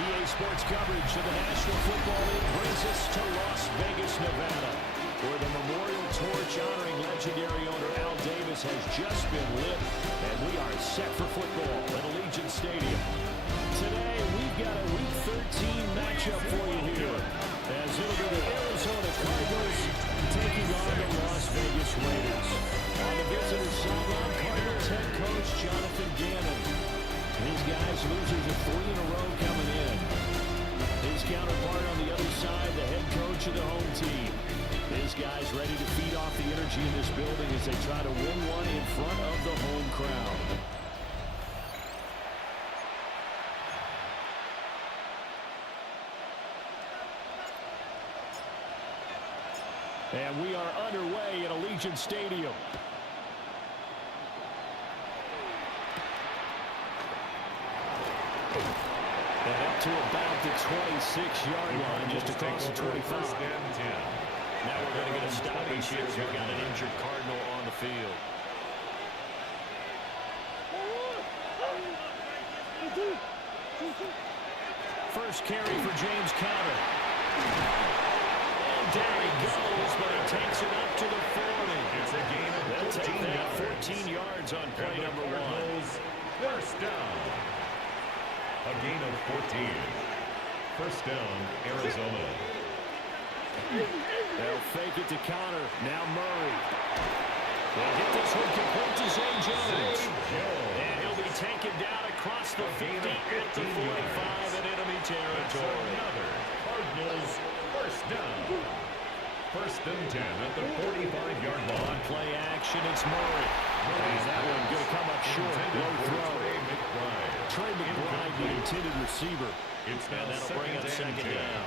EA Sports coverage of the National Football League brings us to Las Vegas, Nevada, where the memorial torch honoring legendary owner Al Davis has just been lit, and we are set for football at Allegiant Stadium. Today, we've got a Week 13 matchup for you here, as it'll be the Arizona Cardinals taking on the Las Vegas Raiders. On the visitor sideline, Cardinals head coach Jonathan Gannon. These guys losers of 3 in a row coming in. His counterpart on the other side, the head coach of the home team. His guys ready to feed off the energy in this building as they try to win one in front of the home crowd. And we are underway at Allegiant Stadium. And up to about the 26-yard line, just across the 25. Now we're going to get a stoppage here. We've got an injured Cardinal on the field. First carry for James Conner. And there he goes, but he takes it up to the 40. It's a gain of 14 yards on play number 1. First down. A gain of 14. First down, Arizona. They'll fake it to Conner. Now Murray. They'll get this one complete to Zay Jones. And he'll be taken down across the 50 at the 45 in enemy territory. Another Cardinals first down. First and 10 at the 45-yard line. On play action, it's Murray. And that one going to come up short. Low throw. Trey McBride, the intended receiver. And that'll bring up second down.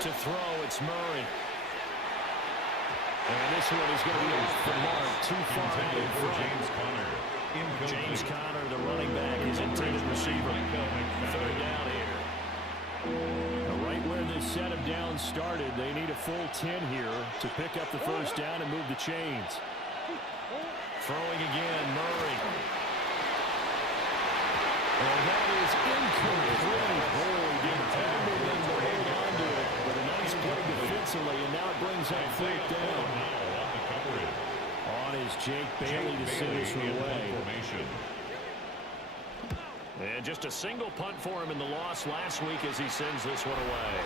To throw, it's Murray. And this one is going to be off the mark. Too far in front. James Conner, the running back, his intended receiver. Third down here. Right where this set of downs started, they need a full 10 here to pick up the first down and move the chains. Throwing again, Murray. And that is incomplete. Oh, he didn't tackle them to hold on to it. But a nice play defensively, and now it brings up fourth down. On is Jake Bailey to send this one away. And just a single punt for him in the loss last week as he sends this one away.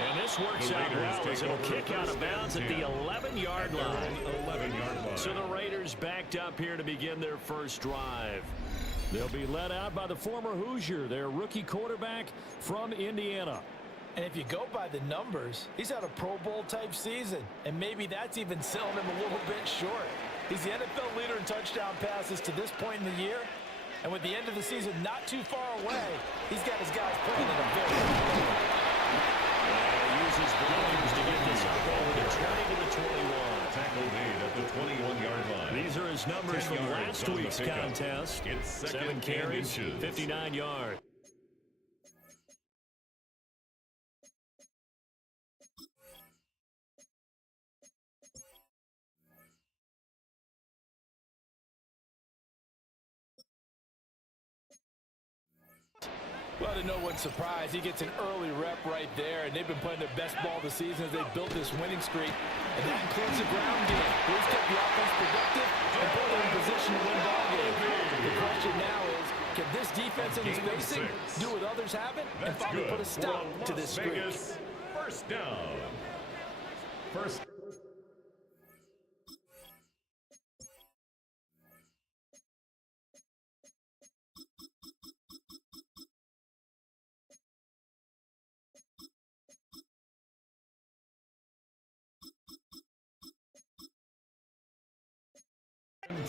And this works out well as it'll kick out of bounds at the 11-yard line. So the Raiders backed up here to begin their first drive. They'll be led out by the former Hoosier, their rookie quarterback from Indiana. And if you go by the numbers, he's had a Pro Bowl-type season. And maybe that's even selling him a little bit short. He's the NFL leader in touchdown passes to this point in the year. And with the end of the season not too far away, he's got his guys playing at a very high level. Uses Williams to get this up over the 20 to the 21. Tackle made at the 21-yard line. These are his numbers from last week's contest. 7 carries, 59 yards. Well, to no one's surprise, he gets an early rep right there, and they've been playing their best ball this season as they built this winning streak. And that includes the ground game. He's kept the offense productive and put them in position to win ball games. The question now is, can this defense that he's facing do what others haven't and finally put a stop to this streak? First down. First.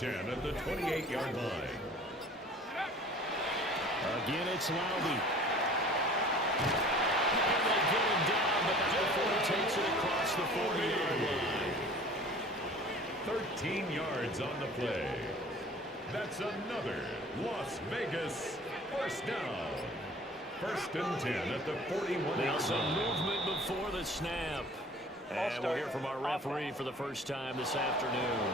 At the 28-yard line. Again, it's Laube. And they get him down, but before he takes it across the 40-yard line. 13 yards on the play. That's another Las Vegas first down. First and 10 at the 41-yard line. Some movement before the snap. And we'll hear from our referee for the first time this afternoon.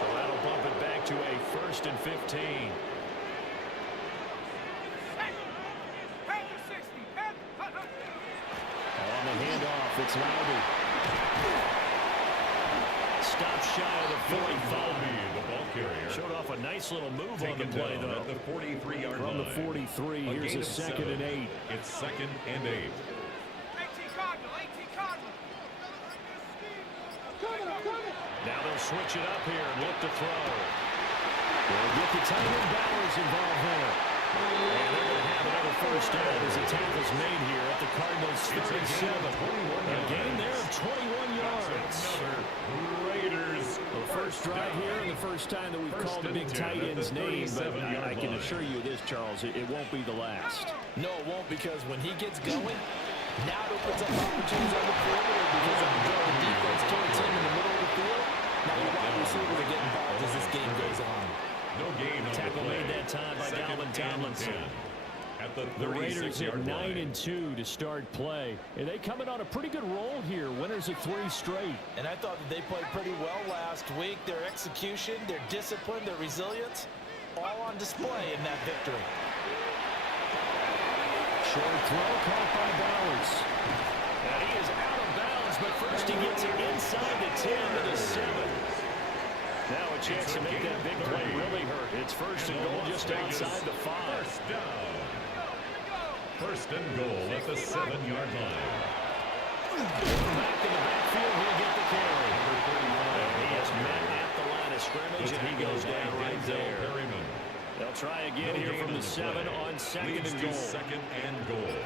So that'll they'll bump it back to a 1st and 15. On the handoff, it's Lowry. Stop shy of the 45. The ball carrier. Showed off a nice little move on the play, though. At the 43-yard line. From the 43, here's a 2nd and 8. It's 2nd and 8. Now they'll switch it up here and look to throw. They'll get the tight end Bowers involved there. And they're going to have another 1st down as a tackle's made here at the Cardinals' 37. A gain there of 21 yards. Raiders. The first drive here and the first time that we've called a big tight end's name. But I can assure you this, Charles, it won't be the last. No, it won't, because when he gets going, now it opens up opportunities on the perimeter because of the defense towards him in the middle of the field. Now your wide receivers are getting involved as this game goes on. No gain on Tackle the play. made that time by Dalvin Tomlinson. At the The Raiders at 9-2 to start play. And they coming on a pretty good roll here. Winners of 3 straight. And I thought that they played pretty well last week. Their execution, their discipline, their resilience, all on display in that victory. Short throw caught by Bowers. And he is out of bounds, but first he gets it inside the 10 to the 7. Now a chance to make that big play really hurt. It's 1st and goal just outside the 5. First down. 1st and goal at the 7-yard line. Back in the backfield, he'll get the carry. He is met at the line of scrimmage, and he goes down right there. They'll try again here from the 7 on 2nd and goal. 2nd and goal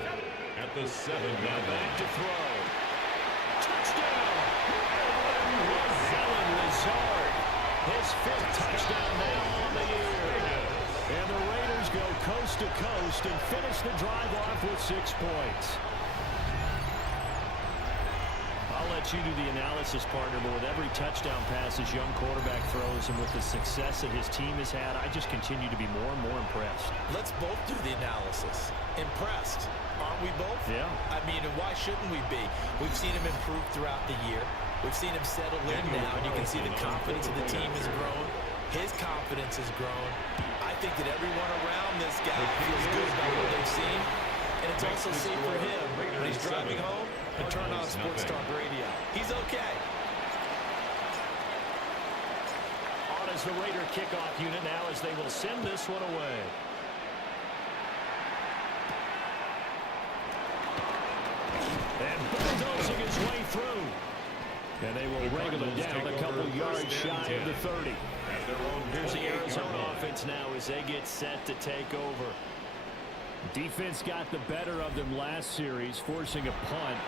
at the 7-yard line. To throw. Touchdown! Rp Lcso. His 5th touchdown now on the year. And the Raiders go coast to coast and finish the drive off with 6 points. I'll let you do the analysis, partner, but with every touchdown pass his young quarterback throws and with the success that his team has had, I just continue to be more and more impressed. Let's both do the analysis. Impressed, aren't we both? Yeah. I mean, and why shouldn't we be? We've seen him improve throughout the year. We've seen him settle in now, and you can see the confidence of the team has grown. His confidence has grown. I think that everyone around this guy feels good about what they've seen, and it's also safe for him when he's driving home and turn on Sports Talk Radio. He's okay. On as the Raider kickoff unit now as they will send this one away. And bulldozing his way through. And they will wrangle it down a couple yards shy of the 30. Here's the Arizona offense now as they get set to take over. Defense got the better of them last series, forcing a punt.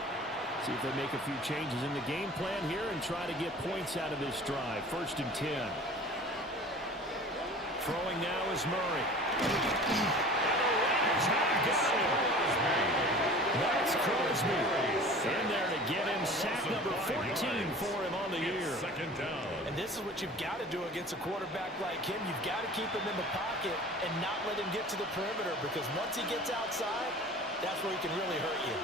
See if they make a few changes in the game plan here and try to get points out of this drive. 1st and 10. Throwing now is Murray. And the Raiders have got him. That's Crosby in there to get him sack number 14 for him on the year. 2nd down. And this is what you've got to do against a quarterback like him. You've got to keep him in the pocket and not let him get to the perimeter, because once he gets outside, that's where he can really hurt you.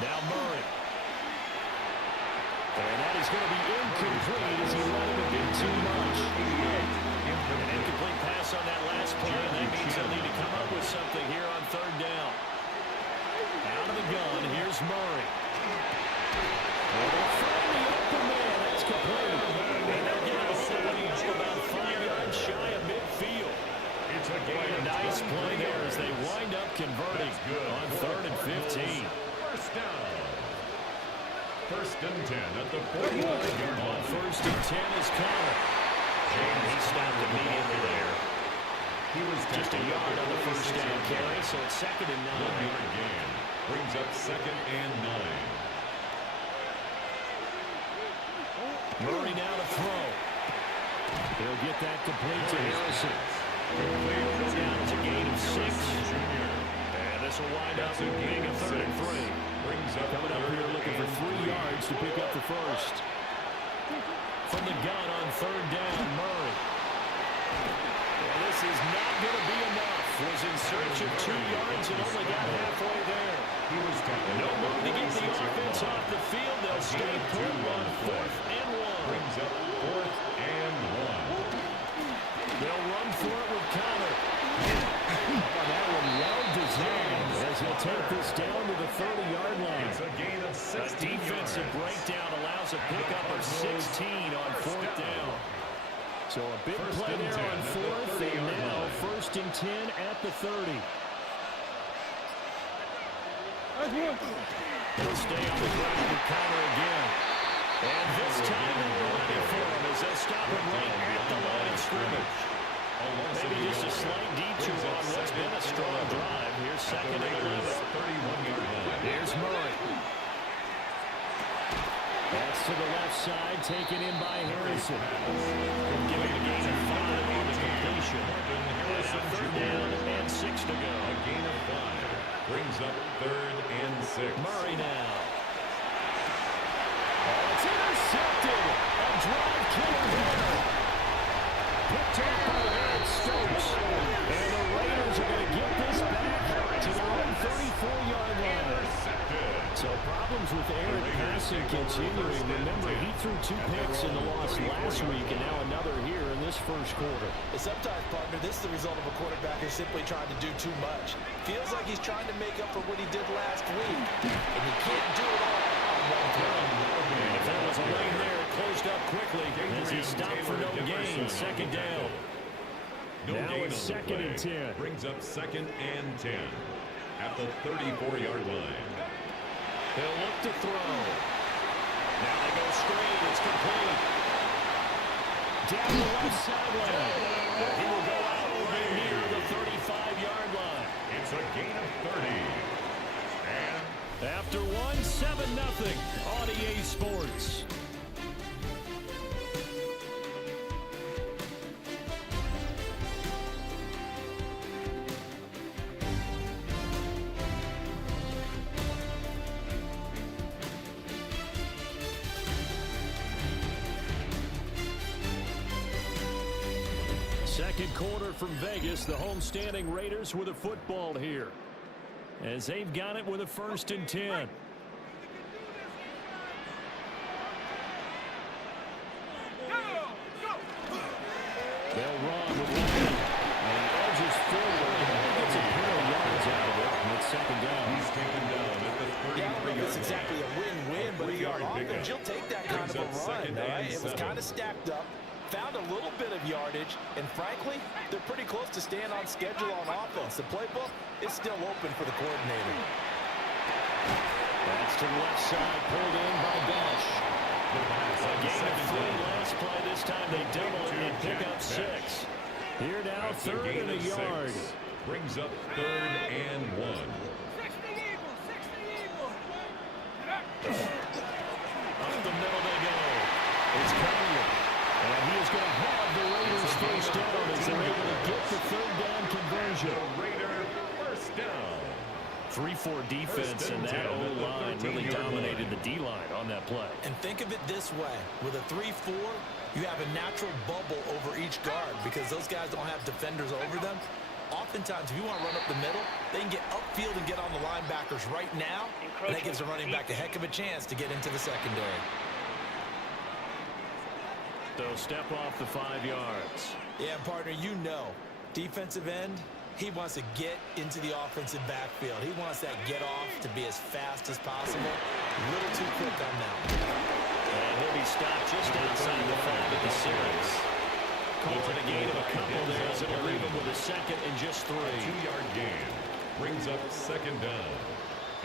Now Murray. And that is going to be incomplete as he let him a bit too much. An incomplete pass on that last play, and that means they'll need to come up with something here on 3rd down. Out of the gun, here's Murray. And they're finally up the man. That's complete. And they'll get a second about 5 yards shy of midfield. It's a game. Nice play there as they wind up converting on 3rd and 15. First down. 1st and 10 at the 45-yard On line. 1st and 10 is Connor. And he stopped immediately there. He was Just a yard on the 1st down carry, so it's 2nd and 9. 1-yard gain. Brings up 2nd and 9. Murray now to throw. He'll get that complete to Harrison. Down to a gain of 6. And this will wind up being a 3rd and 3. Coming up here looking for 3 yards to pick up the 1st. From the gun on 3rd down, Murray. And this is not going to be enough. Was in search of 2 yards and only got halfway there. No move to get the offense off the field. They'll stay put on 4th and 1. down. Brings up 4th and 1. They'll run for it with Connor. Oh, that one well designed as he'll take this down to the 30-yard line. It's a gain of 16 A defensive yards. breakdown allows a pickup of 16 on 4th down. So a big play there on 4th, and now 1st and 10 at the 30. He'll stay on the ground with Connor again. And this time they're ready for him as they'll stop him right at the line of scrimmage. Maybe just a slight detour on what's been a strong drive. Here's 2nd and 11. 31-yard line. Here's Murray. That's to the left side, taken in by Harrison. He'll give him a gain of 5 on the completion. And a 3rd down and 6 to go. A gain of 5 brings up 3rd and 6. Murray now. Oh, it's intercepted. A drive killer there. Picked up by Eric Stokes. And the Raiders are going to get this back to their own 34-yard line. So problems with Aaron passing continuing. Remember, he threw 2 picks in the loss last week, and now another here in this first quarter. Sometimes, partner, this is the result of a quarterback who's simply trying to do too much. Feels like he's trying to make up for what he did last week, and he can't do it all on one throw. If there was a lane there, it closed up quickly as he stopped for no gain. 2nd down. Now it's 2nd and 10. Brings up 2nd and 10 at the 34-yard line. He'll look to throw. Now they go straight. It's complete. Down the left sideline. He will go out right near the 35-yard line. It's a gain of 30. And after 7-0 on EA Sports. Second quarter from Vegas. The homestanding Raiders with a football here, as they've got it with a 1st and 10. They'll run with Lee. And he edges forward. He gets a pair of yards out of it. And it's 2nd down. he's taken down at the 33-yard line. Yeah, I don't know if it's exactly a win-win, but if you're on offense, you'll take that kind of a run. Right? It was kind of stacked up. Found a little bit of yardage, and frankly, they're pretty close to staying on schedule on offense. The playbook is still open for the coordinator. That's to the left side, pulled in by Bush. A gain of 3 last play. This time they double it and pick up 6. Here now, 3rd and a yard. Brings up 3rd and 1. Up the middle they go. It's Collier. And he is going to have the Raiders first down as they're able to get the 3rd down conversion. Raider first down. 3-4 defense, and that O-line really dominated the D-line on that play. And think of it this way. With a 3-4, you have a natural bubble over each guard because those guys don't have defenders over them. Oftentimes, if you want to run up the middle, they can get upfield and get on the linebackers right now, and that gives the running back a heck of a chance to get into the secondary. So step off the 5 yards. Yeah, partner, you know, defensive end, he wants to get into the offensive backfield. He wants that get off to be as fast as possible. A little too quick on that. And he'll be stopped just outside the 5 of the series. Calling a gain of a couple there as it'll leave him with a 2nd and just 3. 2-yard gain brings up 2nd down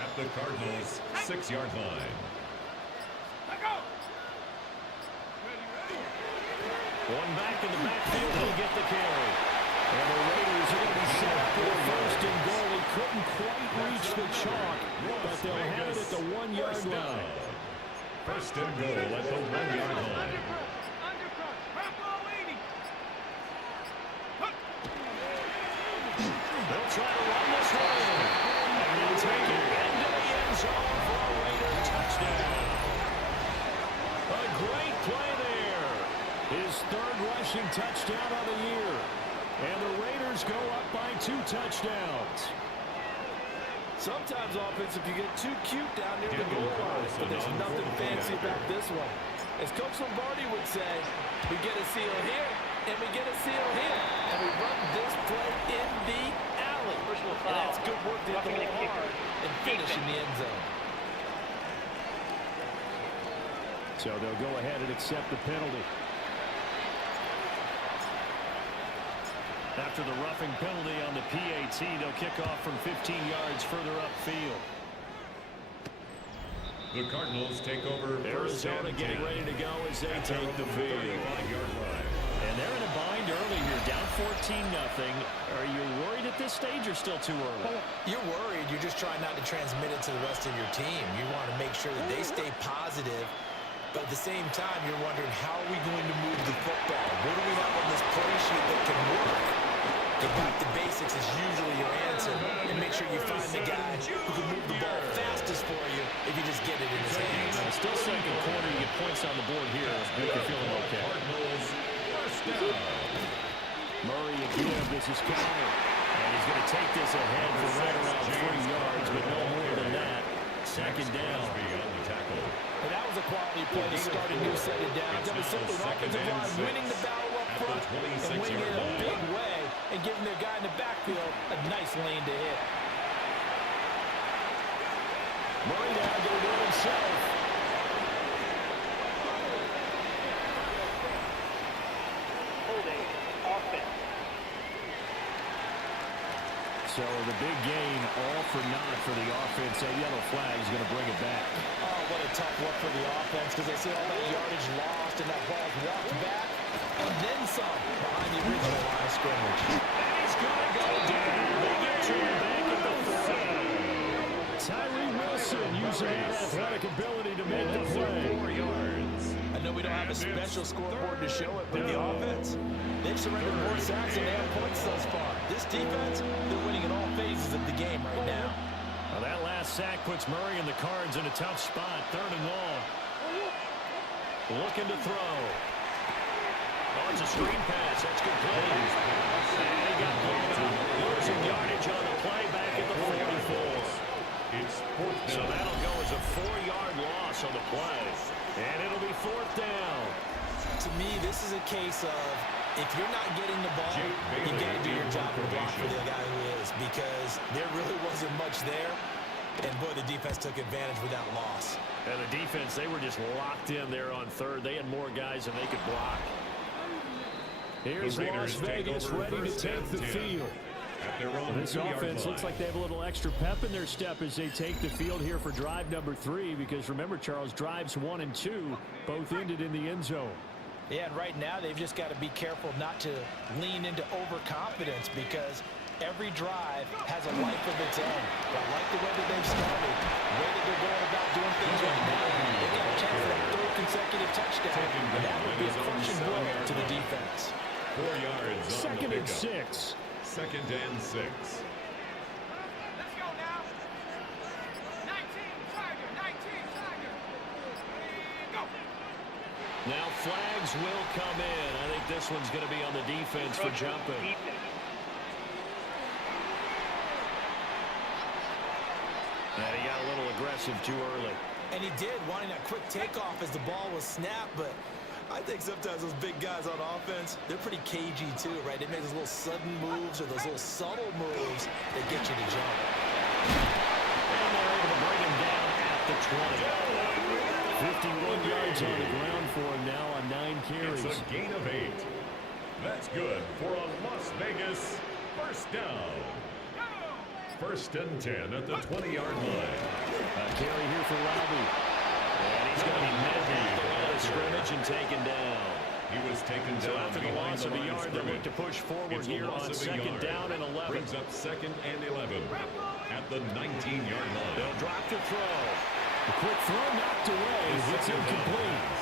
at the Cardinals' 6-yard line. One back in the backfield, he'll get the carry. And the Raiders are going to be set up for the 1st and goal. He couldn't quite reach the chalk, but they'll have it at the 1-yard line. 1st and goal at the 1-yard line. They'll try to run this one. And they'll take it into the end zone for a Raider touchdown. A great play there. His 3rd rushing touchdown of the year. And the Raiders go up by 2 touchdowns. Sometimes offense, if you get too cute down near the goal line, but there's nothing fancy about this one. As Coach Lombardi would say, we get a seal here, and we get a seal here. And we run this play in the alley. And that's good work to hit the hole hard and finish in the end zone. So they'll go ahead and accept the penalty. After the roughing penalty on the PAT, they'll kick off from 15 yards further upfield. The Cardinals take over. Arizona getting ready to go as they take the field. And they're in a bind early here, down 14-0. Are you worried at this stage or still too early? You're worried. You're just trying not to transmit it to the rest of your team. You want to make sure that they stay positive. But at the same time, you're wondering, how are we going to move the football? What do we have on this play sheet that can work? Get back to basics is usually your answer. And make sure you find the guy who can move the ball fastest for you if you just get it in his hands. Still second quarter, you get points on the board here. Make you feeling okay. Murray again, this is counter. And he's going to take this ahead for right around 3 yards, but no more than that. Second down. And that was a quality play to start a new set of downs. That was simply an offensive line winning the battle up front and winning it in a big way and giving their guy in the backfield a nice lane to hit. Murray now going to do it himself. Holding offense. So the big gain, all for naught for the offense. That yellow flag is going to bring it back. Oh, what a tough look for the offense, because they see all that yardage lost and that ball walked back and then some behind the original line of scrimmage. And he's going to go down. They get to him back at the 40. Tyree Wilson using that athletic ability to make the play. 4 yards. I know we don't have a special scoreboard to show it, but the offense, they've surrendered more sacks than they have points thus far. This defense, they're winning in all phases of the game right now. Well, that last sack puts Murray and the Cards in a tough spot. 3rd and long. Looking to throw. Oh, it's a screen pass. That's good play. And he got blown out. Losing yardage on the play back at the 44. So that'll go as a 4-yard loss on the play. And it'll be 4th down. To me, this is a case of, if you're not getting the ball, you got to do your job and block for the guy who is, because there really wasn't much there. And, boy, the defense took advantage with that loss. And the defense, they were just locked in there on 3rd. They had more guys than they could block. Here's Las Vegas ready to take the field. This offense looks like they have a little extra pep in their step as they take the field here for drive number 3, because remember, Charles, drives 1 and 2 both ended in the end zone. Yeah, and right now they've just got to be careful not to lean into overconfidence, because every drive has a life of its own. But I like the way that they've started, the way that they're going about doing things right now. They've got a chance for that 3rd consecutive touchdown, and that would be a crushing blow to the defense. 4 yards. 2nd and 6. 2nd and 6. Let's go now. 19, Tiger, 19, Tiger. Go. Now flags will come in. I think this one's going to be on the defense for jumping. And he got a little aggressive too early. And he did, wanting that quick takeoff as the ball was snapped, but I think sometimes those big guys on offense, they're pretty cagey too, right? They make those little sudden moves or those little subtle moves that get you to jump. And they're able to bring him down at the 20. 51 yards on the ground for him now on 9 carries. It's a gain of 8. That's good for a Las Vegas 1st down. 1st and 10 at the 20-yard line. A carry here for Robbie. And he's going to be met at the line of scrimmage and taken down. He was taken down. So after the loss of a yard, they look to push forward here on 2nd down and 11. Brings up 2nd and 11 at the 19-yard line. They'll drop the throw. The quick throw knocked away. It's incomplete.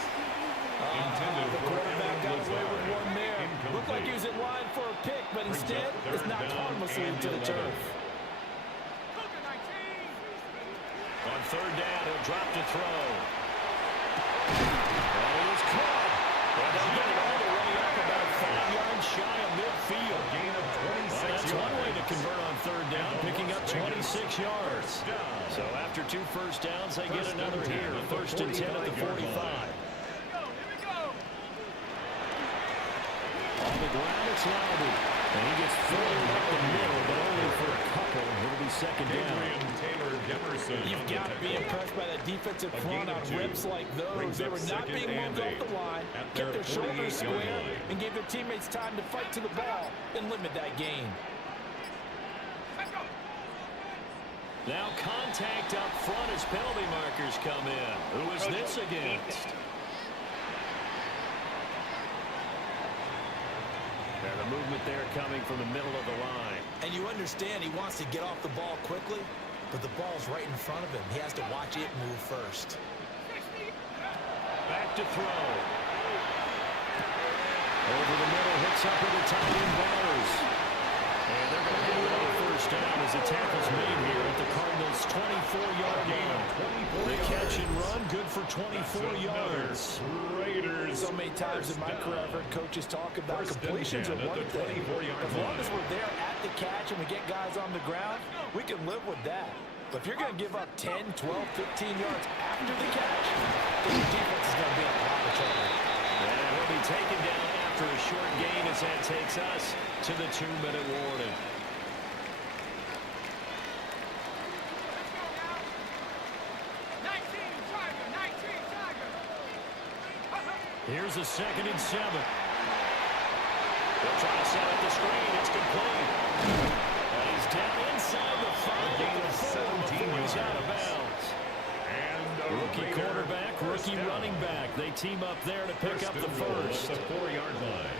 The quarterback got away with one there. Looked like he was in line for a pick, but instead it's knocked harmlessly into the turf. On 3rd down, he'll drop the throw. And he is caught. And they'll get it all the way up about 5 yards shy of midfield. Gain of 26 That's yards. one way to convert on 3rd down, picking up 26 yards. So after 2 first downs, they get another here. 1st and 10 at the 45. ground. It's Lowry. And he gets thrown up the middle, but only for a couple. It'll be second down. You've got to be impressed by that defensive front on rips like those. They were not being moved off the line, kept their shoulders square, and gave their teammates time to fight to the ball and limit that gain. Now contact up front as penalty markers come in. Who is this against? And the movement there coming from the middle of the line. And you understand he wants to get off the ball quickly, but the ball's right in front of him. He has to watch it move first. Back to throw. Over the middle, hits up with the tight end Bowers. And they're going to get another first down as the tackle's made here at the Cardinals' 24-yard line. The catch and run, good for 24 yards. So many times in my career I've heard coaches talk about completions are one thing. As long as we're there at the catch and we get guys on the ground, we can live with that. But if you're going to give up 10, 12, 15 yards after the catch, then your defense is going to be in a lot of trouble. And he'll be taken down after a short gain as that takes us to the 2-minute warning. Here's a 2nd and 7. They'll try to set up the screen. It's complete. And he's down inside the 5 before he's out of bounds. And rookie quarterback, rookie running back. They team up there to pick up the first. The 4-yard line.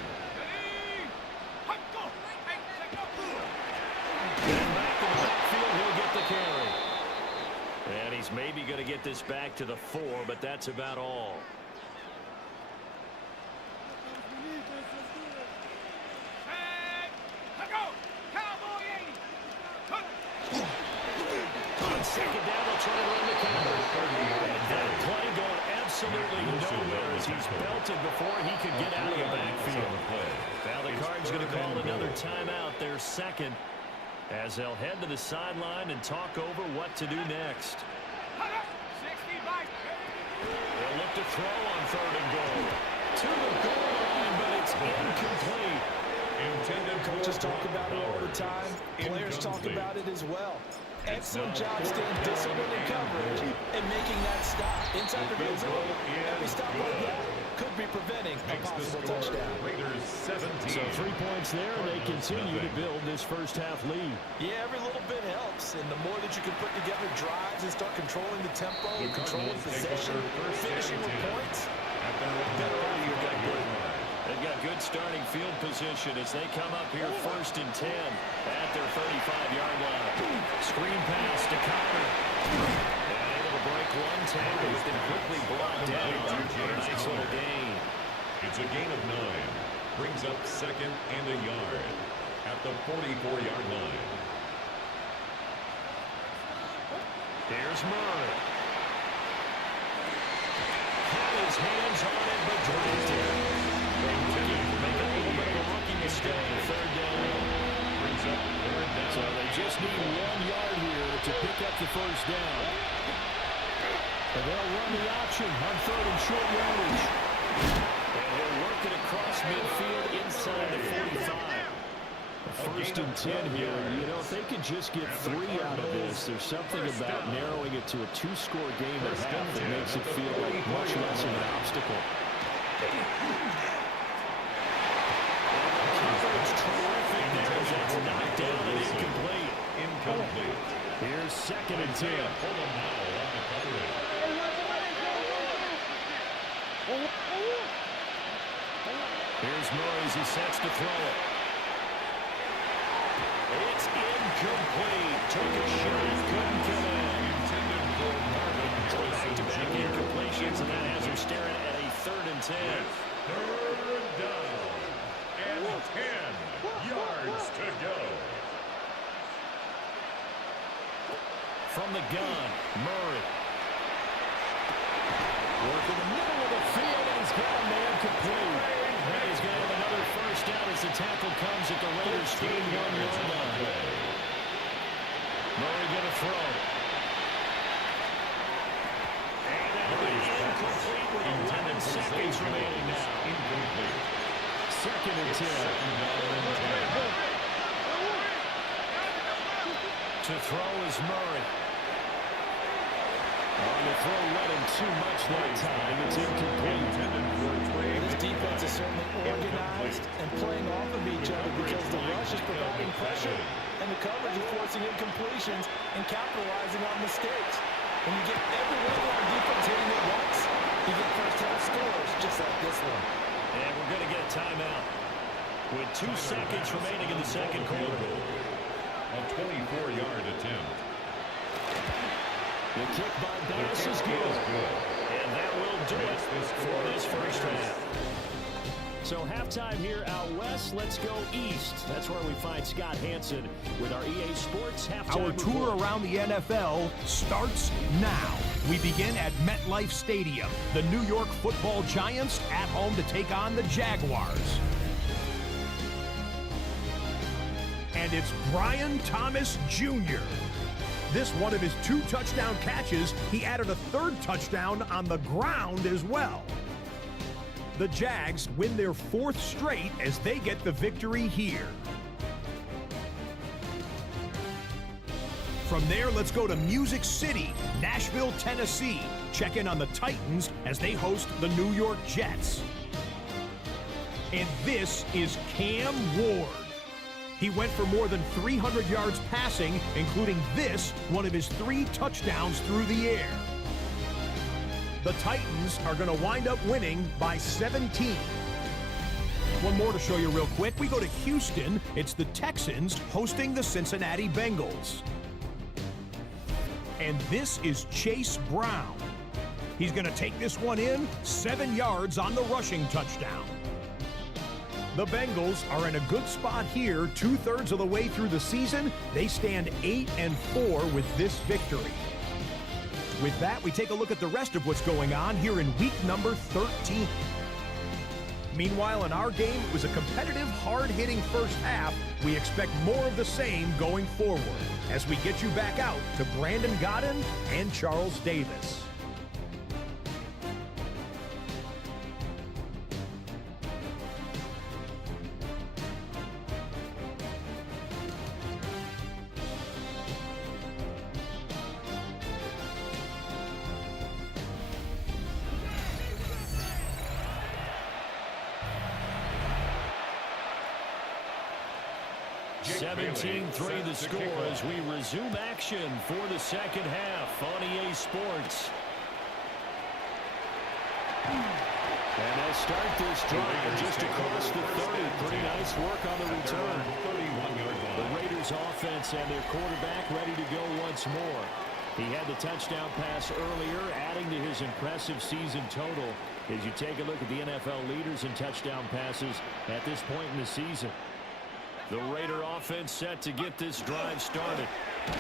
And back in the backfield, he'll get the carry. And he's maybe going to get this back to the 4, but that's about all. Second down, they'll try to run the counter. And that play going absolutely nowhere as he's belted before he could get out of the backfield. Now the Cards going to call another timeout, their second, as they'll head to the sideline and talk over what to do next. They'll look to throw on 3rd and goal. To the goal line, but it's incomplete. Coaches talk about it all the time. Players talk about it as well. Excellent job staying disciplined in coverage and making that stop inside the red zone. Every stop like that could be preventing a possible touchdown. So 3 points there, and they continue to build this first-half lead. Yeah, every little bit helps, and the more that you can put together drives and start controlling the tempo, controlling possession, finishing with points, the better order you're going to get. They've got good starting field position as they come up here 1st and 10 at their 35-yard line. Screen pass to Connor. And able to break one tackle, has been quickly blocked down. Nice little gain. It's a gain of 9. Brings up 2nd and a yard at the 44-yard line. Here's Murray. Had his hands on it, but dropped it. Make a little bit of a rookie mistake. 3rd down. Brings up 3rd down. So they just need 1 yard here to pick up the first down. And they'll run the option on 3rd and short yardage. And he'll work it across midfield inside the 45. 1st and 10 here. You know, if they could just get 3 out of this, there's something about narrowing it to a 2-score game at half that makes it feel like much less of an obstacle. Terrific there as that's knocked down and incomplete. Here's 2nd and 10. Here's Murray as he sets to throw it. It's incomplete. Took a shot, couldn't get in. Back-to-back incompletions, and that has him staring at a 3rd and 10. 3rd down and 10 yards to go. From the gun, Murray. Working the middle of the field, and he's got a man complete. And he's going to have another first down as the tackle comes at the Raiders' 31-yard line. Murray going to throw. And that'll be incomplete with 11 seconds remaining now. Incomplete. second and 10. To throw is Murray. On the throw, led him too much that time. It's incomplete. This defense is certainly organized and playing off of each other because the rush is providing pressure and the coverage is forcing incompletions and capitalizing on mistakes. When you get every level on defense hitting at once, you get first-half scores just like this one. And we're going to get a timeout with 2 seconds remaining in the second quarter. A 24-yard attempt. The kick by Bass is good. And that will do it for this first half. So halftime here out west, let's go east. That's where we find Scott Hansen with our EA Sports halftime Our tour report. around the NFL starts now. We begin at MetLife Stadium. The New York Football Giants at home to take on the Jaguars. And it's Brian Thomas Jr. This one of his 2 touchdown catches. He added a 3rd touchdown on the ground as well. The Jags win their 4th straight as they get the victory here. From there, let's go to Music City, Nashville, Tennessee. Check in on the Titans as they host the New York Jets. And this is Cam Ward. He went for more than 300 yards passing, including this, one of his 3 touchdowns through the air. The Titans are going to wind up winning by 17. One more to show you real quick. We go to Houston. It's the Texans hosting the Cincinnati Bengals. And this is Chase Brown. He's going to take this one in, 7 yards on the rushing touchdown. The Bengals are in a good spot here, 2/3 of the way through the season. They stand 8-4 with this victory. With that, we take a look at the rest of what's going on here in week number 13. Meanwhile, in our game, it was a competitive, hard-hitting first half. We expect more of the same going forward as we get you back out to Brandon Godden and Charles Davis. (17-3) the score as we resume action for the second half on EA Sports. And they'll start this drive just across the 30. Pretty nice work on the return. The Raiders offense and their quarterback ready to go once more. He had the touchdown pass earlier, adding to his impressive season total as you take a look at the NFL leaders in touchdown passes at this point in the season. The Raider offense set to get this drive started. And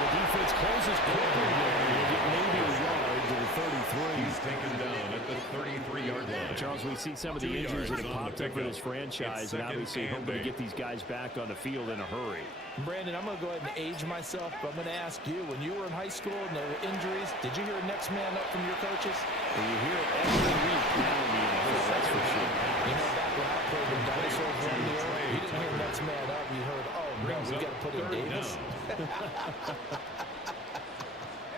the defense closes quickly there. He'll get maybe a yard to the 33. He's taken down at the 33-yard line. Charles, we see some of the injuries that have popped up for this franchise, and obviously hoping to get these guys back on the field in a hurry. Brandon, I'm going to go ahead and age myself, but I'm going to ask you, when you were in high school and there were injuries, did you hear next man up from your coaches? Well, you hear it every week now in the NFL, that's for sure. You know, back when I played in dinosaurs one year, you didn't hear next man up. You heard, oh, no, we got to put in Davis. Here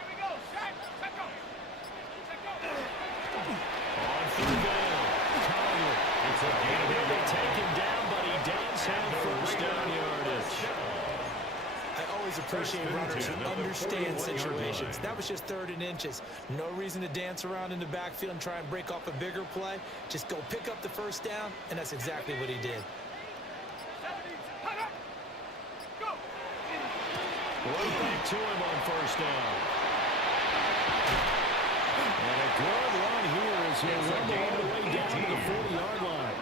we go, Shaq. Let go. Let go. On third down, Collier. It's a game. He'll be taken down, but he does have first down yardage. I always appreciate runners who understand situations. That was just 3rd and inches. No reason to dance around in the backfield and try and break off a bigger play. Just go pick up the first down, and that's exactly what he did. Go. Right back to him on first down. And a good run here as he'll rumble all the way down to the 40-yard line.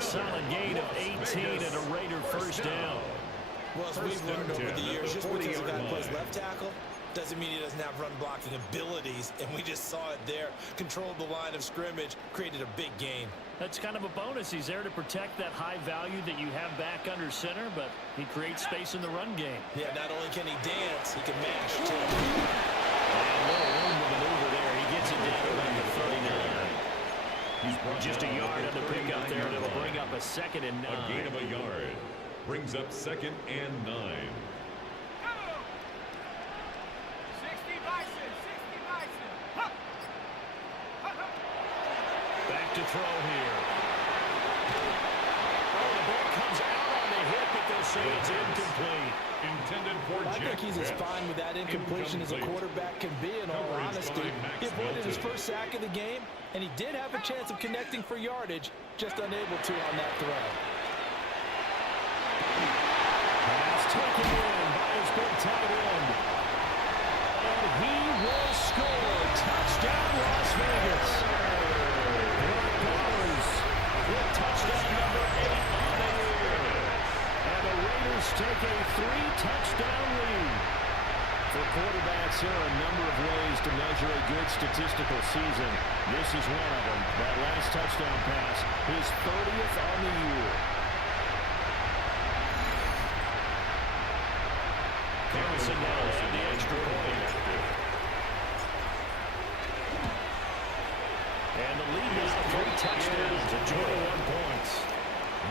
Solid gain of 18 and a Raider first down. Well, as we've learned over the years, just because a guy plays left tackle doesn't mean he doesn't have run blocking abilities, and we just saw it there. Controlled the line of scrimmage, created a big gain. That's kind of a bonus. He's there to protect that high value that you have back under center, but he creates space in the run game. Yeah, not only can he dance, he can mash, too. And a little room to maneuver there. He gets it down around the 39. He's brought Just a down yard at on the pickup there, and it'll 39-yard bring line. up a 2nd and 9. A gain of a yard. Brings up 2nd and 9. Go! 60 Bison, 60 Bison. Huh. Huh, huh. Back to throw here. Oh, the ball comes out on the hit, but they'll say it's incomplete. Intended for I think Jack he's as Betts. fine with that incompletion as a Incomplete. quarterback can be, in all Coverage honesty. by Max He avoided his Melton. first sack of the game, and he did have a chance of connecting for yardage, just unable to on that throw. Pass taken in by his big tight end. And he will score. Touchdown, Las Vegas. Brock Bowers with touchdown number 8 on the year. And the Raiders take a 3-touchdown lead. For quarterbacks, there are a number of ways to measure a good statistical season. This is one of them. That last touchdown pass, his 30th on the year. Harrison now had the extra point. And the lead is 3 touchdowns at 21 points.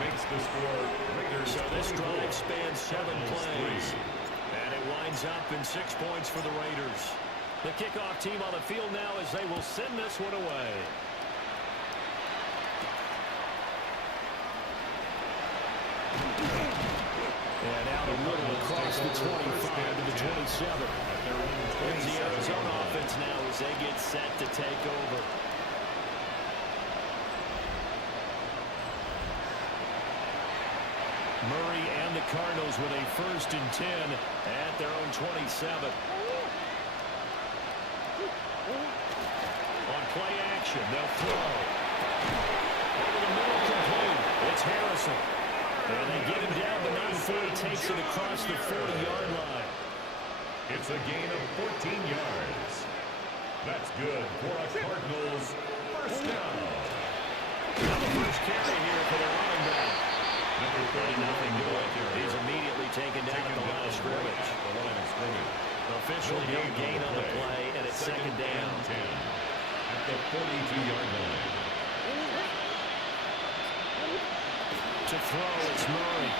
Makes the score Raiders. So this 24. drive spans 7 plays. 3. And it winds up in 6 points for the Raiders. The kickoff team on the field now as they will send this one away. And out a little across the 25 to the 27. Here's the Arizona offense now as they get set to take over. Murray and the Cardinals with a 1st and 10 at their own 27. On play action, they'll throw. Over the middle, complete. It's Harrison. And they get him down the 9-4, takes it across the 40-yard line. It's a gain of 14 yards. That's good for a Cardinals 1st down. Now the first carry here for the running back. Number 30, Nothing doing. He's immediately taken down at the line of scrimmage. The line of scrimmage. Officially no gain on the play, and it's 2nd down. and 10 at the 42-yard line. To throw, it's Murray.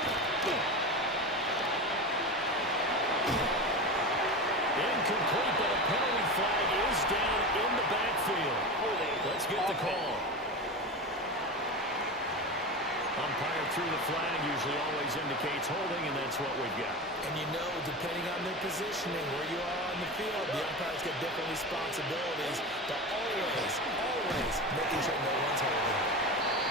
Incomplete, but a penalty flag is down in the backfield. Let's get the call. Umpire threw the flag, usually always indicates holding, and that's what we've got. And you know, depending on their positioning, where you are on the field, the umpires get different responsibilities, but always making sure no one's holding.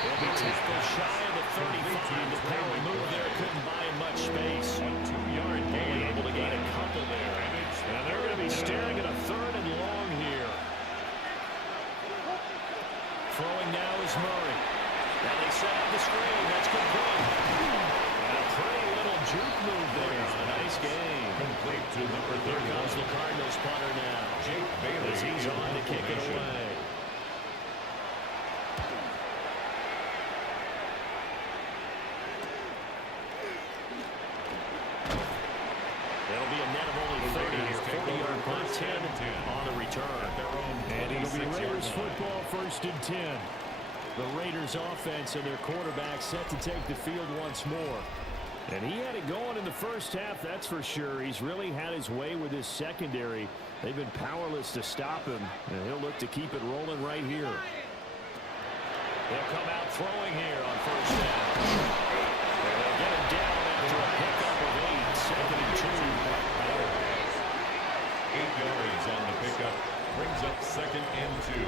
He'll be tackled shy of the 35. The power move there couldn't buy him much space. A 2-yard gain. Only able to gain a couple there. And they're going to be staring at a 3rd and long here. Throwing now is Murray. And they set up the screen. That's complete. And a pretty little juke move there on a nice game. Complete to number 30. Here comes the Cardinals punter now. Jake Bailey. As he's on to kick it formation. away. It'll be a net of only 30 here. 40-yard punt, 10 on the return. And it'll be Raiders football 1st and 10. The Raiders offense and their quarterback set to take the field once more. And he had it going in the first half, that's for sure. He's really had his way with his secondary. They've been powerless to stop him, and he'll look to keep it rolling right here. They'll come out throwing here on 1st down. And they'll get him down after a pickup of 8, 2nd and 2. 8 yards on the pickup. Brings up 2nd and 2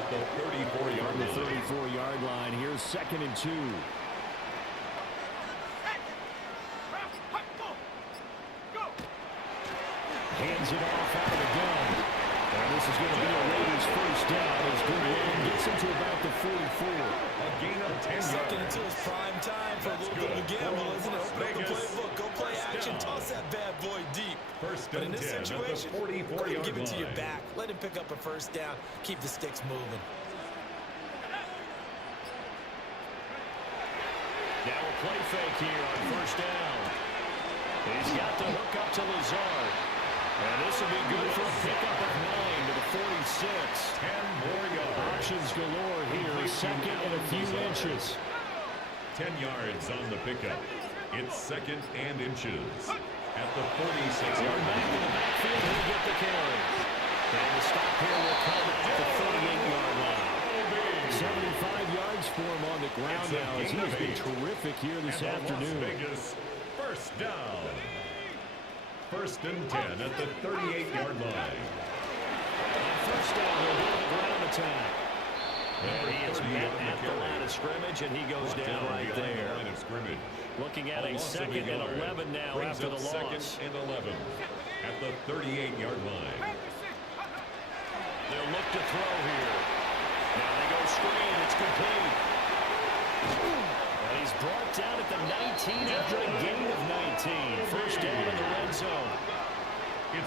at the 34-yard On the line. 34-yard line, here's 2nd and 2. Hands it off out of the gun. And this is going to be a Raiders 1st down as good run gets him to about the 44. A gain of 10 yards. 2nd and 2 is prime time for a little bit of a gamble, isn't it? Open up the playbook, go play action, toss that bad boy deep. 1st But in and this 10 situation, at the go ahead 44-yard and give it to your line. back. Let him pick up a 1st down. Keep the sticks moving. Now a play fake here on 1st down. He's got the hook up to Lazard. And this will be good for a pickup of 9 to the 46. 10 more yards. Options galore here, second and a few inches. 10 yards on the pickup. It's second and inches. At the 46-yard Back in the backfield, he'll get the carry. And the stop here will come at the 38-yard line. 75 yards for him on the ground now as he has been terrific here this afternoon. Las Vegas first down. First and 10 at the 38-yard line. And first down, he'll do the ground attack. And he is met at the line of scrimmage, and he goes down right there. Looking at a second and 11 now after the loss. Second and 11 at the 38-yard line. They'll look to throw here. Now they go screen. It's complete. And he's brought down at the 19 after a gain of 19. First down in the red zone.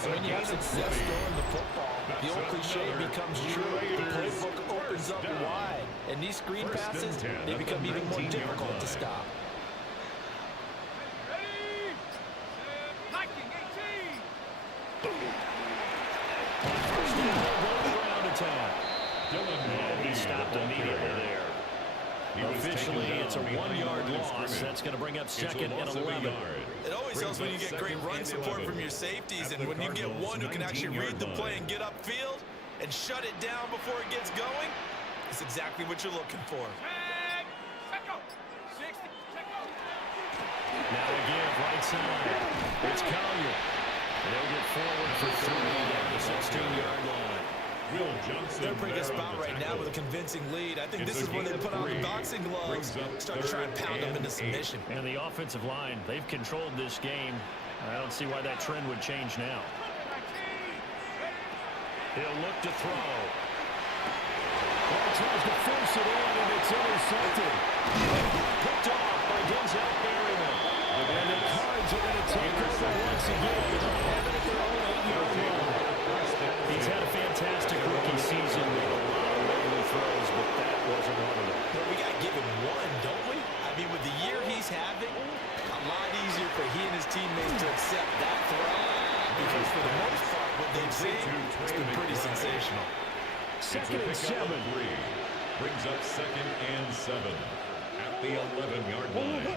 When you have success throwing the football, the old cliche becomes true. The playbook opens up wide. And these screen passes, they become even more difficult to stop. Ready? Liking 18. First down, they'll go to ground attack. And he stopped immediately there. Officially, it's a 1-yard loss. That's going to bring up second and 11. It always helps when you get great run support from your safeties, and when you get one who can actually read the play and get upfield and shut it down before it gets going, it's exactly what you're looking for. Tag. Check go. 60. Check go. Now again, right side. It's Collier. They'll get forward for 3 at the 16-yard line. They're in a pretty good spot right now with a convincing lead. I think this is when they put on the boxing gloves, start to try and pound them into submission. And the offensive line, they've controlled this game. I don't see why that trend would change now. He'll look to throw. Well, tries to force it in, and it's intercepted. Picked off by Denzel Berryman. And the Cards are going to take over once again. They'll have it at their own 8-yard line. He's had a fantastic rookie season with a lot of regular throws, but that wasn't one of them. But we got to give him one, don't we? I mean, with the year he's having, a lot easier for he and his teammates to accept that throw. Because for the most part, what they've seen, it's been pretty sensational. Second and 7. Brings up second and 7 at the 11-yard line.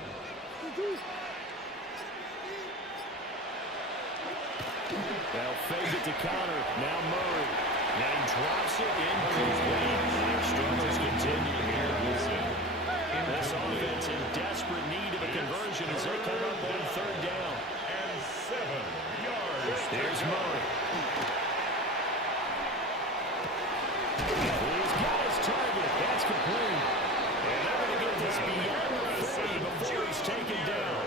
They'll fake it to Connor. Now Murray. Now he drops it incomplete. Their struggles continue here. This offense in desperate need of a conversion as they come up on third down. And 7 yards. There's Murray. He's got his target. That's complete. And they're going to get this beyond the 30 before he's taken down.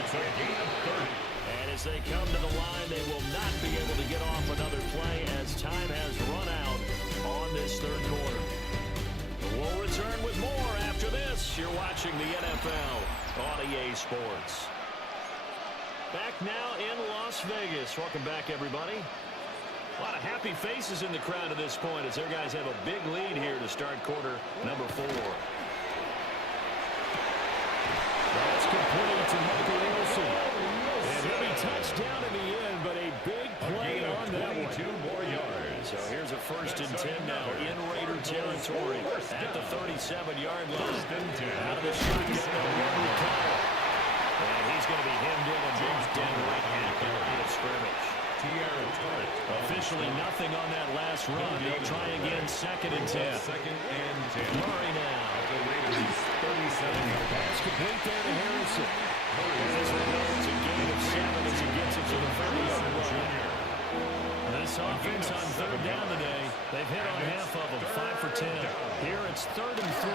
It's a gain of 30. And as they come to the line, they will not be able to get off another play as time has run out on this third quarter. We'll return with more after this. You're watching the NFL on EA Sports. Back now in Las Vegas. Welcome back, everybody. A lot of happy faces in the crowd at this point as their guys have a big lead here to start quarter number 4. That's complete to Rp Lcso. And he'll be touchdown in the end, but a big play on that one. 22 more yards. So here's a first and 10 now in Raider territory at the 37-yard line. Out of the shotgun, Henry Connor. And he's going to be hemmed in and moved down right at the line of scrimmage. Officially nothing on that last run. They'll try again second and 10. Second and 10. Murray now. At the Raiders' 37-yard line. Pass complete there to Harrison. This is a gain of 7 as he gets it to the 30-yard line. This offense on third down today, they've hit on half of them, 5 for 10. Here it's 3rd and 3.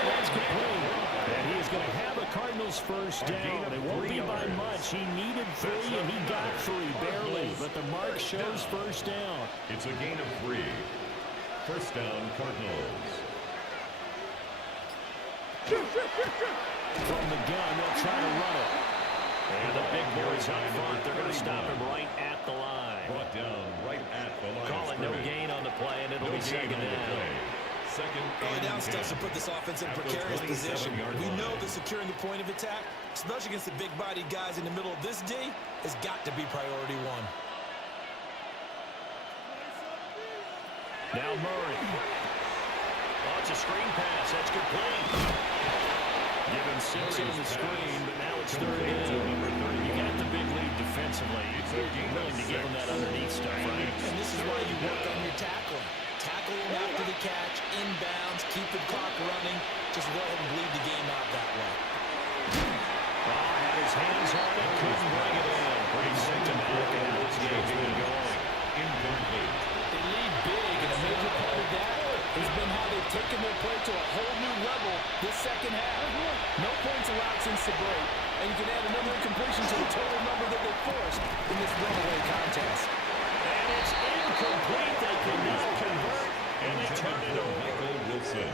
That's complete. And he is going to have the Cardinals first down. It won't be by much. He needed 3, and he got 3, barely. But the mark shows first down. It's a gain of 3. First down, Cardinals. From the gun, they'll try to run it. And the big boys up front, they're going to stop him right at the line. Brought down right at the line. Call it no gain on the play, and it'll be second down. Early down stuff to put this offense in precarious position. We know that securing the point of attack, especially against the big-bodied guys in the middle of this D, has got to be priority 1. Now Murray. Oh, it's a screen pass. That's complete. Given 6 on the screen, but now it's 3rd down. You got the big lead defensively. You're willing to give them that underneath stuff, right? And this is why you work on your tackling. Tackle him after the catch, inbounds, keep the clock running. Just go ahead and bleed the game out that way. Had his hands on it, couldn't bring it in. Pretty symptomatic of how this game's been going. Incomplete. They lead big, and a major part of that has been how they've taken their play to a whole new level this second half. No points allowed since the break, and you can add another incompletion to the total number that they forced in this runaway contest. And it's incomplete. They cannot convert, and they turn it over. Rp Lcso.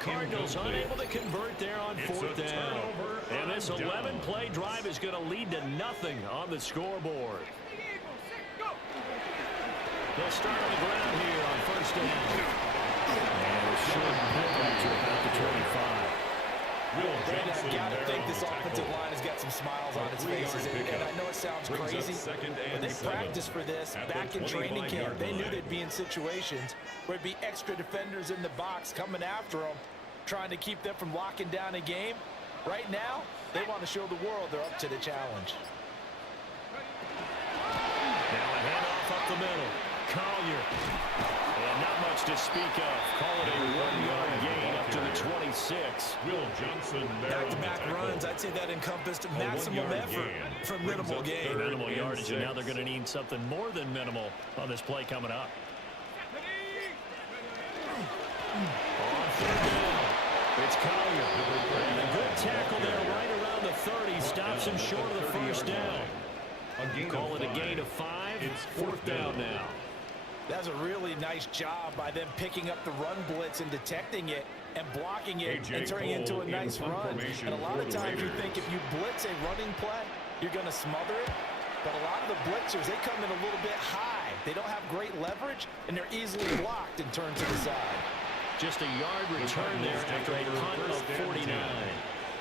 Cardinals unable to convert there on 4th down. And this 11-play drive is going to lead to nothing on the scoreboard. They'll start on the ground here on 1st down. And a short pickup to about the 25. I've got to think this offensive line has got some smiles on its faces. And I know it sounds crazy, but they practiced for this back in training camp. They knew they'd be in situations where there'd be extra defenders in the box coming after them, trying to keep them from locking down a game. Right now, they want to show the world they're up to the challenge. Now a handoff up the middle. Collier. And not much to speak of. Call it a 1-yard gain up to the 26. Will Johnson back-to-back runs, I'd say that encompassed maximum effort for minimal gain. Minimal yardage, and now they're going to need something more than minimal on this play coming up. On 3rd down, it's Collier. And a good tackle there right around the 30. Stops him short of the 1st down. Call it a gain of 5. It's 4th down now. That's a really nice job by them picking up the run blitz and detecting it and blocking it and turning it into a nice run. And a lot of times you think if you blitz a running play, you're going to smother it. But a lot of the blitzers, they come in a little bit high. They don't have great leverage, and they're easily blocked and turned to the side. Just a yard return there after a punt of 49.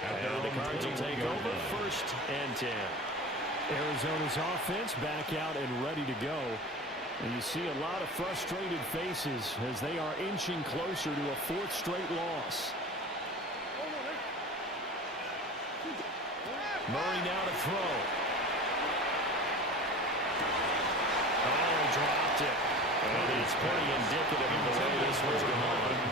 And the Cards will take over 1st and 10. Arizona's offense back out and ready to go. And you see a lot of frustrated faces as they are inching closer to a 4th straight loss. Murray now to throw. Oh, he dropped it. And it's pretty indicative of the way this one's going.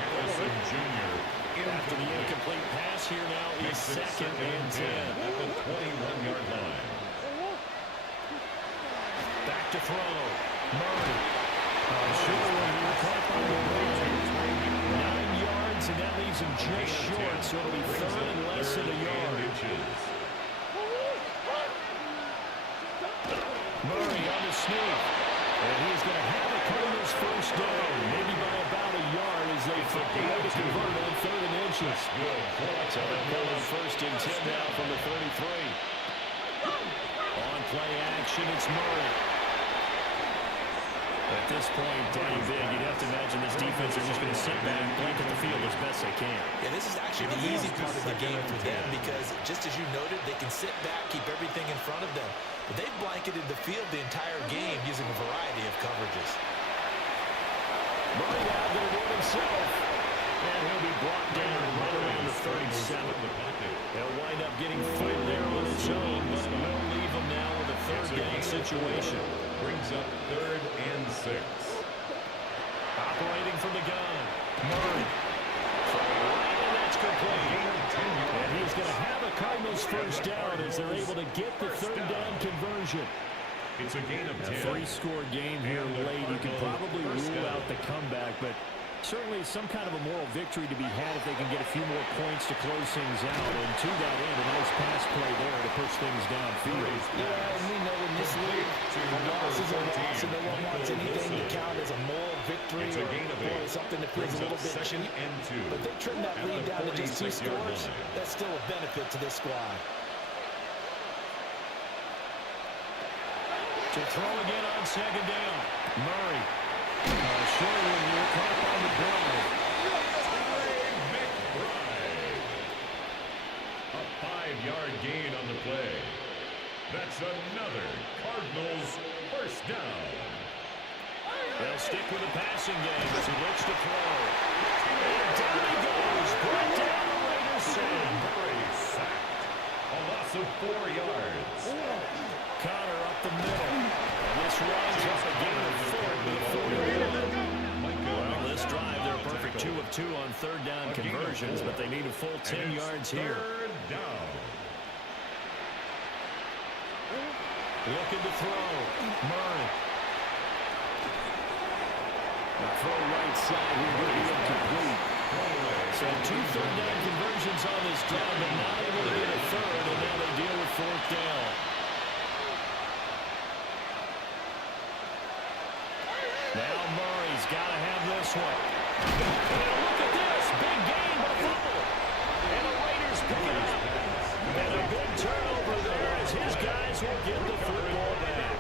After the incomplete pass here now is 2nd and 10. At the 21-yard line. Back to throw. Murray. Short one here. Caught by the way. 9 yards, and that leaves him just short, so it'll be 3rd and less than a yard. Murray on the sneak. And he's going to have it coming Cardinals first down, maybe by about a yard as they find a way to convert on 3rd and inches. So they'll go on 1st and 10 now from the 33. On play action, it's Murray. At this point, down big, you'd have to imagine this defense is just going to sit back and blanket the field as best they can. Yeah, this is actually the easy part of the game for them because, just as you noted, they can sit back, keep everything in front of them. But they've blanketed the field the entire game using a variety of coverages. Murray now going to do it himself. And he'll be brought down right around the 37. He'll wind up getting full there on his own, but it will leave him now with a 3rd down situation. Brings up 3rd and 6. Operating from the gun. Murray. Right, and that's complete. And he's going to have a Cardinals first down as they're able to get the 3rd down conversion. It's a gain of 10. A 3-score game here late. You can probably rule out the comeback, but certainly some kind of a moral victory to be had if they can get a few more points to close things out. And to that end, a nice pass play there to push things downfield. Yeah, and we know in this league, a loss is a loss, and no one wants anything to count as a moral victory or something that feels a little bit cheap. But they trim that lead down to just 2 scores. That's still a benefit to this squad. To throw again on 2nd down. Murray. Short one here, caught on the drive. A 5-yard gain on the play. That's another Cardinals first down. They'll stick with the passing game as he looks to throw. And down he goes. Brought down the Raiders. Murray sacked. A loss of 4 yards. Connor up the middle. And this runs up a gain of 4 to the 40. Well, this drive, they're perfect 2 of 2 on 3rd down conversions, but they need a full 10 yards here. 3rd down. Looking to throw. Murray. The throw right side here will be incomplete. So 2 3rd down conversions on this drive, but not able to get a 3rd, and now they deal with 4th down. Now Murray's got to have this one. And look at this. Big game, but fumble. And the Raiders pick it up. And a good turnover there as his guys will get the football back.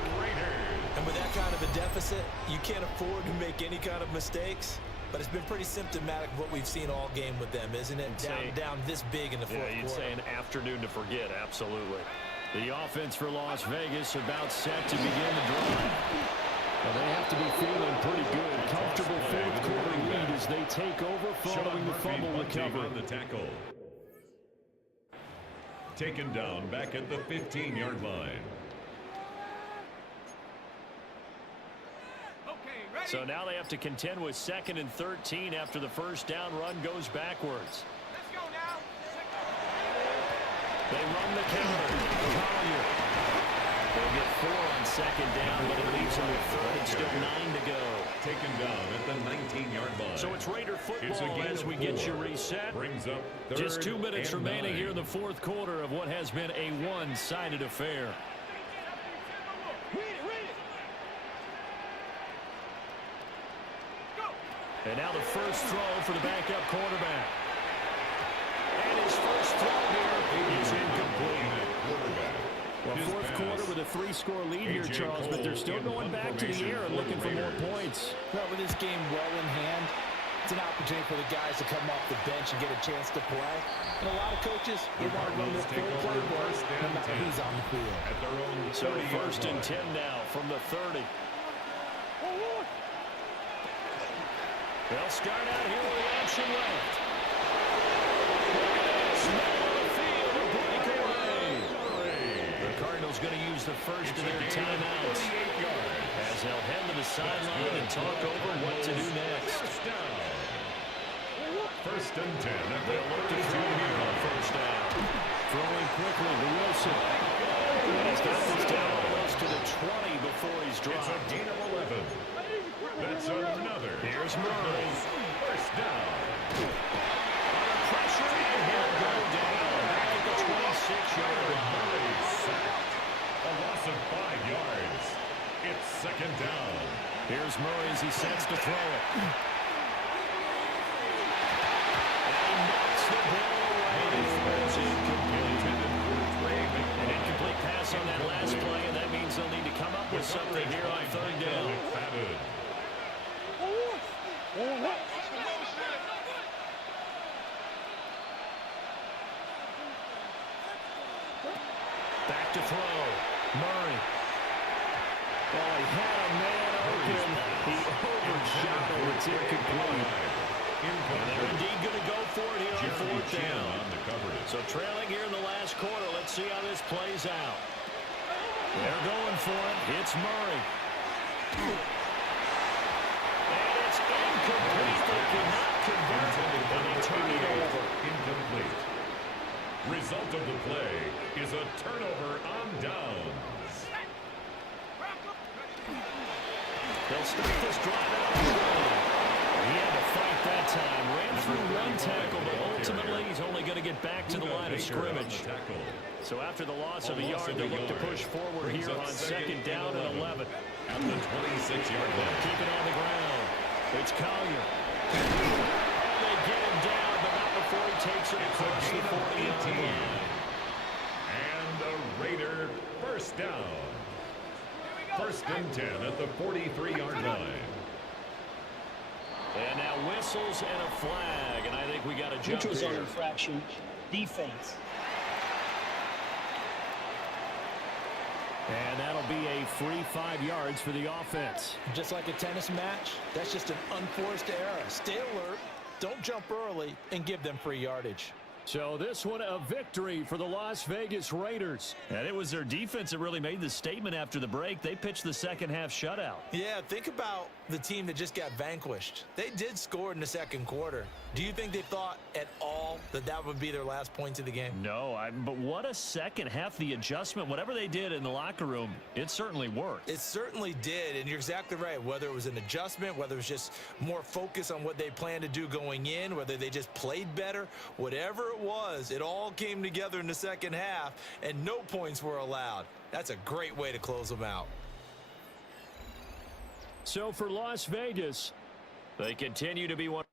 And with that kind of a deficit, you can't afford to make any kind of mistakes. But it's been pretty symptomatic of what we've seen all game with them, isn't it? Down this big in the fourth quarter. You'd say an afternoon to forget, absolutely. The offense for Las Vegas about set to begin the drive. Well, they have to be feeling pretty good. Comfortable 4th quarter lead as they take over following the fumble recovery. On the tackle. Taken down back at the 15-yard line. So now they have to contend with 2nd and 13 after the first down run goes backwards. Let's go now. They run the counter. Collier. They'll get 4 on 2nd down, but it leaves them with 3rd and still 9 to go. Taken down at the 19-yard line. So it's Raider football as we get you reset. Brings up just 2 minutes remaining 9. here in the 4th quarter of what has been a one-sided affair. And now the first throw for the backup quarterback. And his first throw here is incomplete. Well, 4th quarter with a 3-score lead here, Charles, but they're still going back to the air and looking for more points. Well, with this game well in hand, it's an opportunity for the guys to come off the bench and get a chance to play. And a lot of coaches, they want to run their full playbook no matter who's on the field. So 1st and 10 now from the 30. They'll start out here with the option left. Middle of the field, a breakaway. The Cardinals going to use the first of their timeouts as they'll head to the sideline and talk over what to do next. 1st and 10. They'll look to throw here on 1st down. Throwing quickly to Wilson. And he's got this down almost to the 20 before he's dropped. It's a gain of 11. That's another. Here's Murray. 1st down. Under pressure, and he'll go down. Back at the 26-yard line. Murray sacked. A loss of 5 yards. It's 2nd down. Here's Murray as he sets to throw it. And he knocks the ball away. It's incomplete. An incomplete pass on that last play, and that means they'll need to come up with something here on third down. Back to throw. Murray. Oh, he had a man open. He overshot it. It's incomplete. And they're indeed going to go for it here on fourth down. So trailing here in the last quarter. Let's see how this plays out. They're going for it. It's Murray. And it's incomplete. They cannot convert it. And they turn it over. Incomplete. Result of the play is a turnover on downs. They'll start this drive out. He had to fight that time. Ran through one tackle, but ultimately he's only going to get back to the line of scrimmage. So after the loss of a yard, they look to push forward here on second down and 11. At the 26-yard line. Keep it on the ground. It's Collier. And they get him down, but not before he takes it across the 40-yard line. And the Raider first down. First and 10 at the 43-yard line. And now whistles and a flag, and I think we got a jump Neutral zone here. infraction, defense. And that'll be a free 5 yards for the offense. Just like a tennis match, that's just an unforced error. Stay alert, don't jump early, and give them free yardage. So this one a victory for the Las Vegas Raiders. And it was their defense that really made the statement after the break. They pitched the second half shutout. Yeah, think about the team that just got vanquished. They did score in the second quarter. Do you think they thought at all that that would be their last points of the game? No, but what a second half. The adjustment, whatever they did in the locker room, it certainly worked. It certainly did, and you're exactly right. Whether it was an adjustment, whether it was just more focus on what they planned to do going in, whether they just played better, whatever it was, it all came together in the second half, and no points were allowed. That's a great way to close them out. So for Las Vegas, they continue to be one.